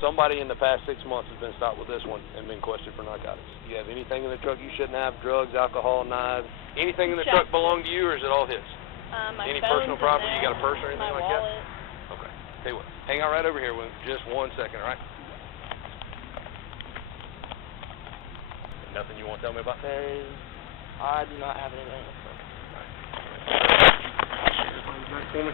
somebody in the past 6 months has been stopped with this one and been questioned for narcotics. You have anything in the truck you shouldn't have, drugs, alcohol, knives, anything in the truck belong to you, or is it all his? My Any personal property? You got a purse or anything like wallet. that? Okay. Tell you what, hang out right over here with just 1 second, all right? Nothing you want to tell me about? I do not have anything. Back for me.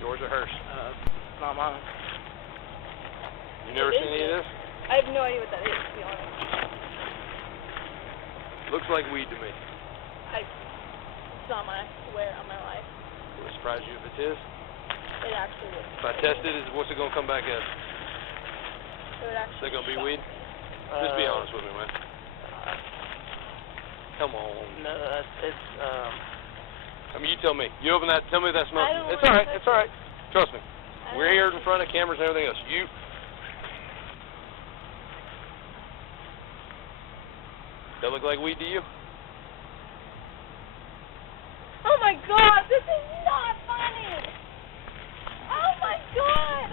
Yours or hers? Not mine. You never seen any of this? I have no idea what that is, to be honest. Looks like weed to me. It's not mine, I swear on my life. Would it surprise you if it's his? It actually would. If I test it, what's it going to come back as? It would actually Is it going to be shock weed? me. Just be honest with me, man. Come on. No, it's I mean, you tell me. You open that, tell me that smoke. I don't It's wanna alright, touch it's alright. Trust me. I We're don't here wanna in front of cameras and everything else. You... That look like weed to you? Oh my god, this is not funny! Oh my god!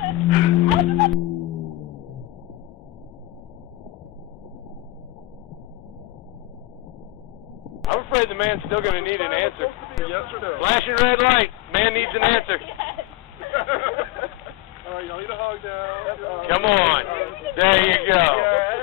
I'm afraid the man's still going to need an answer. Yes or no? Flashing red light. Man needs an answer. Yes. All right, y'all need a hug now. Come on. There you go.